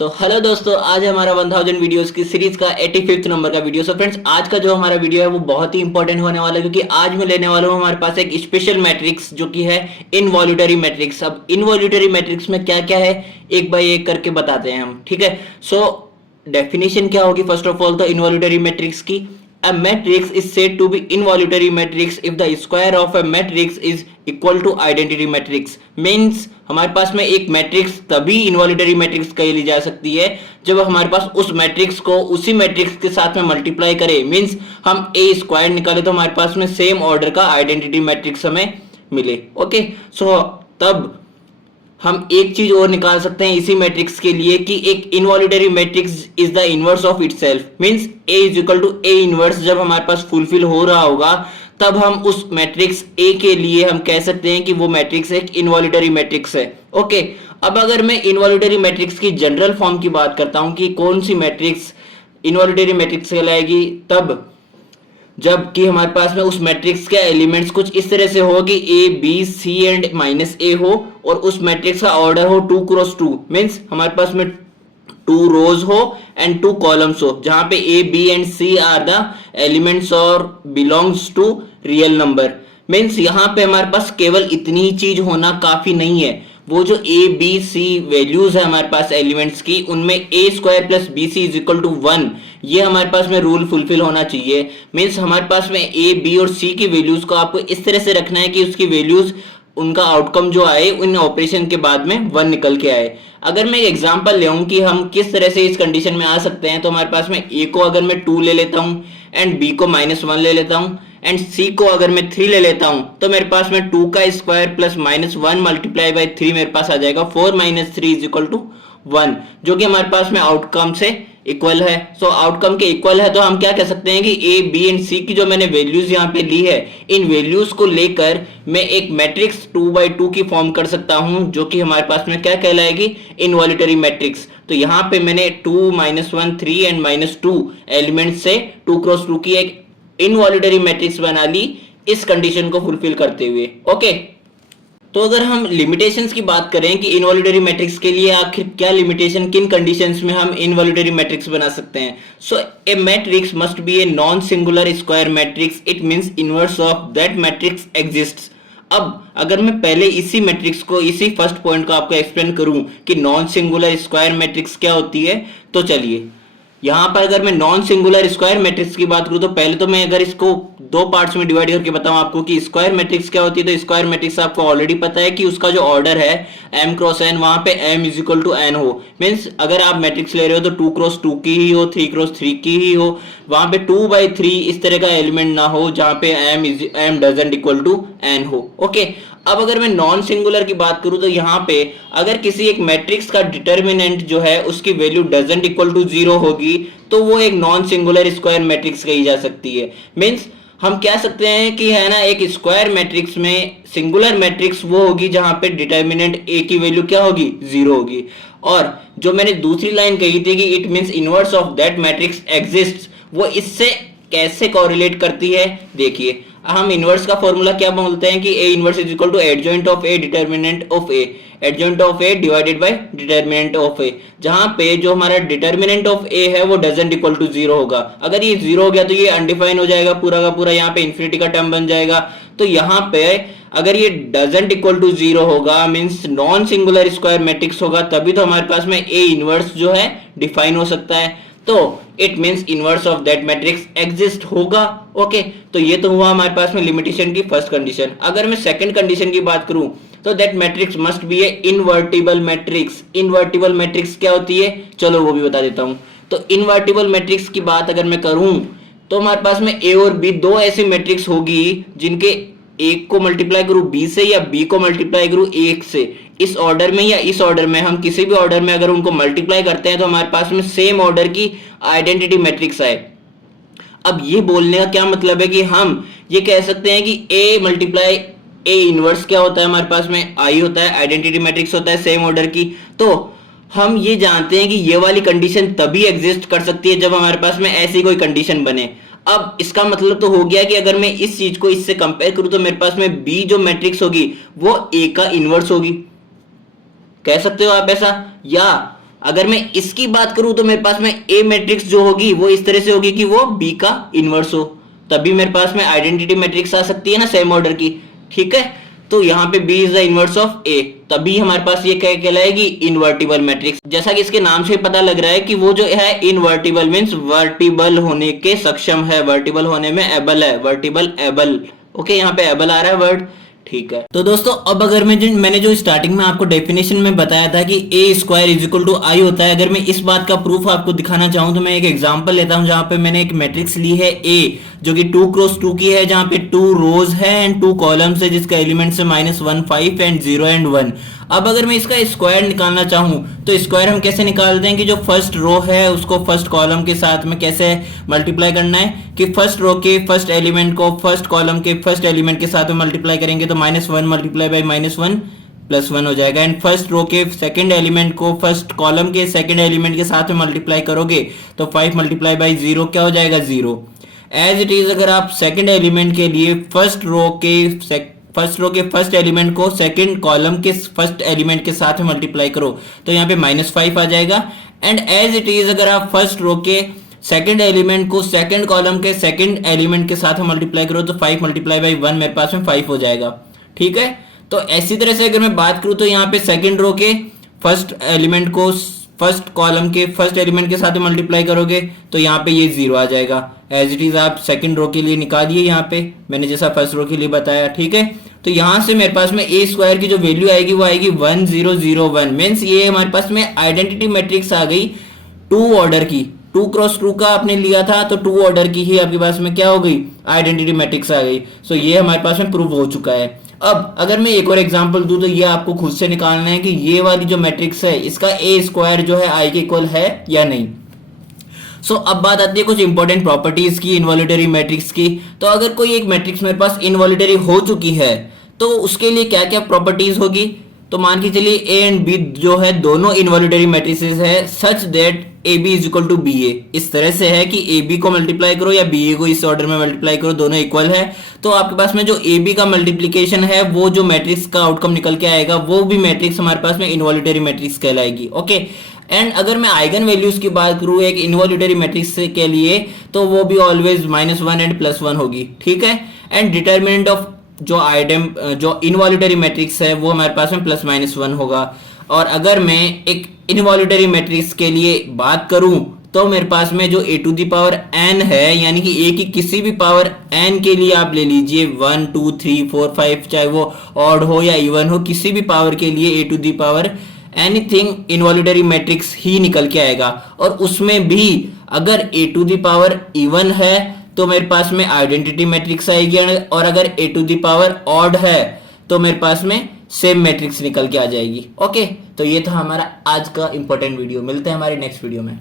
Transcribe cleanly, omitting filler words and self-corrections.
Hello दोस्तों, आज हमारा 1000 वीडियोस की सीरीज का 85th नंबर का वीडियो। फ्रेंड्स, आज का जो हमारा वीडियो है वो बहुत ही इंपॉर्टेंट होने वाला है, क्योंकि आज मैं लेने वाला हूँ हमारे पास एक स्पेशल मैट्रिक्स जो कि है इनवॉल्यूटरी मैट्रिक्स। अब इनवॉल्यूटरी मैट्रिक्स में क्या क्या है एक बाय एक करके बताते हैं हम, ठीक है। डेफिनेशन क्या होगी फर्स्ट ऑफ ऑल तो इनवॉल्यूटरी मैट्रिक्स की। A matrix is said to be involuntary matrix if the square of a matrix is equal to identity matrix. Means हमारे पास में एक मैट्रिक्स तभी इनवॉल्यूटरी मैट्रिक्स कही ली जा सकती है जब हमारे पास उस मैट्रिक्स को उसी मैट्रिक्स के साथ में मल्टीप्लाई करे। मींस हम ए स्क्वायर निकाले तो हमारे पास में सेम ऑर्डर का आइडेंटिटी मैट्रिक्स हमें मिले। ओके, तब हम एक चीज और निकाल सकते हैं इसी मैट्रिक्स के लिए कि एक involutory matrix is the inverse of itself. Means A is equal to A inverse जब हमारे पास फुलफिल हो रहा होगा तब हम उस मैट्रिक्स ए के लिए हम कह सकते हैं कि वो मैट्रिक्स एक इनवॉल्यूटरी मैट्रिक्स है। ओके, अब अगर मैं इनवॉल्यूटरी मैट्रिक्स की जनरल फॉर्म की बात करता हूं कि कौन सी मैट्रिक्स इनवॉल्यूटरी मैट्रिक्स कहलाएगी, तब जबकि हमारे पास में उस मैट्रिक्स के एलिमेंट्स कुछ इस तरह से हो कि A B C and minus A हो और उस मैट्रिक्स का ऑर्डर हो 2 क्रॉस 2। मींस हमारे पास में 2 रोज हो एंड 2 कॉलम्स हो जहां पे A B and C are the elements और belongs to real number. Means यहां पे हमारे पास केवल इतनी ही चीज होना काफी नहीं है। वो जो ए बी सी वैल्यूज है हमारे पास एलिमेंट्स की, उनमें A square plus B C is equal to 1, ये हमारे पास में रूल फुलफिल होना चाहिए। मींस हमारे पास में ए बी और सी की वैल्यूज को आपको इस तरह से रखना है कि उसकी वैल्यूज उनका आउटकम जो आए उन ऑपरेशन के बाद में 1 निकल के आए। अगर मैं एग्जांपल ले कि हम किस तरह से इस कंडीशन में आ सकते हैं, तो हमारे पास में ए को अगर मैं 2 ले लेता हूं एंड बी को -1 ले लेता हूं एंड सी को अगर मैं 3 ले लेता हूं तो मेरे पास में 2 का स्क्वायर प्लस -1 मल्टीप्लाई बाय 3 मेरे पास आ जाएगा 4 - 3 इज इक्वल टू 1, जो कि हमारे पास में आउटकम से इक्वल है। आउटकम के इक्वल है तो हम क्या कह सकते हैं कि ए बी एंड सी की जो मैंने वैल्यूज यहाँ पे ली है, इन वैल्यूज को लेकर मैं एक मैट्रिक्स 2x2 की फॉर्म कर सकता हूं जो कि हमारे पास में क्या कहलाएगी, इनवॉल्यूटरी मैट्रिक्स। तो यहाँ पे मैंने 2 -1 3 एंड -2 एलिमेंट से 2 क्रॉस 2 की एक इनवॉल्यूटरी मैट्रिक्स बना ली इस कंडीशन को फुलफिल करते हुए। ओके, तो अगर हम लिमिटेशंस की बात करें कि इनवॉल्यूटरी मैट्रिक्स के लिए आखिर क्या लिमिटेशन, किन कंडीशंस में हम इनवॉल्यूटरी मैट्रिक्स बना सकते हैं। A matrix must be a non singular square matrix, it means inverse of that matrix exists. अब अगर मैं पहले इसी मैट्रिक्स को, इसी फर्स्ट पॉइंट को आपको एक्सप्लेन करूं कि नॉन सिंगुलर स्क्वायर मैट्रिक्स क्या होती है, तो चलिए यहां पर अगर मैं नॉन सिंगुलर स्क्वायर मैट्रिक्स की बात करूं तो पहले तो मैं अगर इसको 2 पार्ट्स में डिवाइड करके बताऊं आपको कि स्क्वायर मैट्रिक्स क्या होती है, तो स्क्वायर मैट्रिक्स आपको ऑलरेडी पता है कि उसका जो ऑर्डर है m क्रॉस n, वहां पे m is equal to n हो। मींस अगर आप मैट्रिक्स ले रहे हो तो 2 क्रॉस 2 की ही हो, 3 क्रॉस 3 की ही हो, वहां पे 2/3 इस तरह का एलिमेंट ना हो जहां पे m doesn't equal to n हो। ओके, अब अगर मैं नॉन सिंगुलर की बात करूं तो यहाँ पे अगर किसी एक मैट्रिक्स का डिटर्मिनेंट जो है उसकी वैल्यू डजंट इक्वल टू 0 होगी तो वो एक नॉन सिंगुलर स्क्वायर मैट्रिक्स कही जा सकती है। मींस हम कह सकते हैं कि है ना, एक स्क्वायर मैट्रिक्स में सिंगुलर मैट्रिक्स वो होगी जहां पे डिटर्मिनेंट ए की वैल्यू क्या होगी, 0 होगी। और जो मैंने दूसरी लाइन कही थी कि it means inverse of that matrix exists, वो इससे कैसे कोरिलेट करती है, देखिए हम इनवर्स का फॉर्मूला क्या बोलते हैं कि A inverse is equal to adjoint of A determinant of A, adjoint of A divided by determinant of A, जहां पे जो हमारा डिटर्मिनेंट ऑफ ए है वो डजंट इक्वल टू 0 होगा। अगर ये 0 हो गया तो ये अनडिफाइन हो जाएगा पूरा का पूरा, यहाँ पे इन्फिनिटी का टर्म बन जाएगा। तो यहाँ पे अगर ये डजंट इक्वल टू 0 होगा means non singular square matrix होगा, तभी तो हमारे पास में ए इनवर्स जो है डिफाइन हो सकता है। तो it means inverse of that matrix exist होगा। ओके, तो ये तो हुआ हमारे पास में लिमिटेशन की फर्स्ट कंडीशन। अगर मैं सेकंड कंडीशन की बात करूं तो that matrix must be A invertible matrix. Invertible matrix क्या होती है, चलो वो भी बता देता हूं। तो इनवर्टिबल मैट्रिक्स की बात अगर मैं करूं तो हमारे पास में ए और बी दो ऐसी मैट्रिक्स होगी जिनके एक को मल्टीप्लाई करूं बी से या बी को मल्टीप्लाई करूं एक से, इस ऑर्डर में या इस ऑर्डर में, हम किसी भी ऑर्डर में अगर उनको मल्टीप्लाई करते हैं तो हमारे पास में सेम ऑर्डर की आइडेंटिटी मैट्रिक्स आए। अब ये बोलने का क्या मतलब है कि हम ये कह सकते हैं कि ए मल्टीप्लाई ए इनवर्स क्या होता है, हमारे पास में आई होता है, आइडेंटिटी मैट्रिक्स होता है सेम ऑर्डर की। तो हम ये जानते हैं कि ये वाली कंडीशन तभी एग्जिस्ट कर सकती है जब हमारे पास में ऐसी कोई कंडीशन बने। अब इसका मतलब तो हो गया कि अगर मैं इस चीज को इससे कंपेयर करूं तो मेरे पास में बी जो मैट्रिक्स होगी वो ए का इनवर्स होगी, कह सकते हो आप ऐसा। या अगर मैं इसकी बात करूं तो मेरे पास में ए मैट्रिक्स जो होगी वो इस तरह से होगी कि वो बी का इनवर्स हो, तभी मेरे पास में आइडेंटिटी मैट्रिक्स आ सकती है ना सेम ऑर्डर की। ठीक है, तो यहाँ पे B is the inverse of A, तभी हमारे पास ये क्या कहलाएगी, इनवर्टिबल मैट्रिक्स। जैसा कि इसके नाम से पता लग रहा है कि वो जो है इनवर्टिबल मींस वर्टिबल होने के सक्षम है, वर्टिबल होने में एबल है, वर्टिबल एबल। ओके, यहाँ पे एबल आ रहा है वर्ड। ठीक है, तो दोस्तों अब अगर मैंने जो स्टार्टिंग में आपको डेफिनेशन में बताया था कि ए स्क्वायर इज इक्वल टू आई होता है, अगर मैं इस बात का प्रूफ आपको दिखाना चाहूं तो मैं एक एग्जांपल लेता हूं जहां पे मैंने एक मैट्रिक्स ली है ए, जो कि 2x2 की है, जहां पे 2 रोज है एंड 2 कॉलम्स है, जिसका एलिमेंट्स है -1 5 एंड 0 एंड 1। अब अगर मैं इसका स्क्वायर निकालना चाहूं तो स्क्वायर हम कैसे निकालते हैं कि जो फर्स्ट रो है उसको फर्स्ट कॉलम के साथ में कैसे मल्टीप्लाई करना है कि फर्स्ट रो के फर्स्ट एलिमेंट को फर्स्ट कॉलम के फर्स्ट एलिमेंट के साथ में मल्टीप्लाई करेंगे तो -1 मल्टीप्लाई बाय -1 +1 हो जाएगा, एंड फर्स्ट रो के सेकंड एलिमेंट को फर्स्ट कॉलम के सेकंड एलिमेंट के साथ में मल्टीप्लाई करोगे तो 5 मल्टीप्लाई बाय 0 क्या हो जाएगा, 0। एज इट इज अगर आप सेकंड एलिमेंट के लिए फर्स्ट रो के फर्स्ट एलिमेंट को सेकंड कॉलम के फर्स्ट एलिमेंट के साथ में मल्टीप्लाई करो तो यहाँ पे -5 आ जाएगा, एंड एज इट इज अगर आप फर्स्ट रो के सेकंड एलिमेंट को सेकंड कॉलम के सेकंड एलिमेंट के साथ में मल्टीप्लाई करो तो 5 मल्टीप्लाई बाई 1 मेरे पास में 5 हो जाएगा। ठीक है, तो ऐसी तरह से अगर मैं बात करूं तो यहाँ पे सेकंड रो के फर्स्ट एलिमेंट को फर्स्ट कॉलम के फर्स्ट एलिमेंट के साथ मल्टीप्लाई करोगे तो यहाँ पे ये 0 आ जाएगा। एज इट इज आप सेकंड रो के लिए निकालिए, यहाँ पे मैंने जैसा फर्स्ट रो के लिए बताया। ठीक है, तो यहाँ से मेरे पास में ए स्क्वायर की जो वैल्यू आएगी वो आएगी 1001 मीन्स ये हमारे पास में आइडेंटिटी मैट्रिक्स आ गई 2 ऑर्डर की। 2x2 का आपने लिया था तो 2 ऑर्डर की ही आपके पास में क्या हो गई, आइडेंटिटी मैट्रिक्स आ गई। सो ये हमारे पास में प्रूव हो चुका है। अब अगर मैं एक और एग्जांपल दूं तो ये आपको खुद से निकालना है कि ये वाली जो मैट्रिक्स है इसका ए स्क्वायर जो है आई के इक्वल है या नहीं। सो अब बात आती है कुछ इंपॉर्टेंट प्रॉपर्टीज की इनवॉल्यूटरी मैट्रिक्स की। तो अगर कोई एक मैट्रिक्स मेरे पास इनवॉल्यूटरी हो चुकी है तो उसके लिए क्या क्या प्रॉपर्टीज होगी, तो मान के चलिए ए एंड बी जो है दोनों इनवॉल्यूटरी मैट्रिसेस है such that A B is equal to B A. इस तरह से है कि ए बी को मल्टीप्लाई करो या बी ए को इस ऑर्डर में मल्टीप्लाई करो, दोनों इक्वल है, तो आपके पास में जो ए बी का मल्टीप्लीकेशन है वो जो मैट्रिक्स का आउटकम निकल के आएगा वो भी मैट्रिक्स हमारे पास में इनवॉल्यूटरी मैट्रिक्स कहलाएगी। ओके, एंड अगर मैं आइगन वैल्यूज की बात करूं एक इनवॉल्यूटरी मैट्रिक्स के लिए तो वो भी ऑलवेज -1 एंड +1 होगी। ठीक है, एंड डिटर्मिनेंट ऑफ जो इनवॉल्यूटरी मैट्रिक्स है वो हमारे पास में +-1 होगा। और अगर मैं एक इनवॉल्यूटरी मैट्रिक्स के लिए बात करूं तो मेरे पास में जो a to the power n है, यानी कि a की किसी भी पावर n के लिए आप ले लीजिए 1 2 3 4 5, चाहे वो ऑड हो या इवन हो, किसी भी पावर के लिए a to the power anything involutory matrix ही निकल के आएगा। और उसमें भी अगर a to the power even है तो मेरे पास में आइडेंटिटी मैट्रिक्स आएगी, और अगर a to the power odd है तो मेरे पास में सेम मैट्रिक्स निकल के आ जाएगी। ओके, तो ये था हमारा आज का इंपॉर्टेंट वीडियो। मिलते हैं हमारे नेक्स्ट वीडियो में।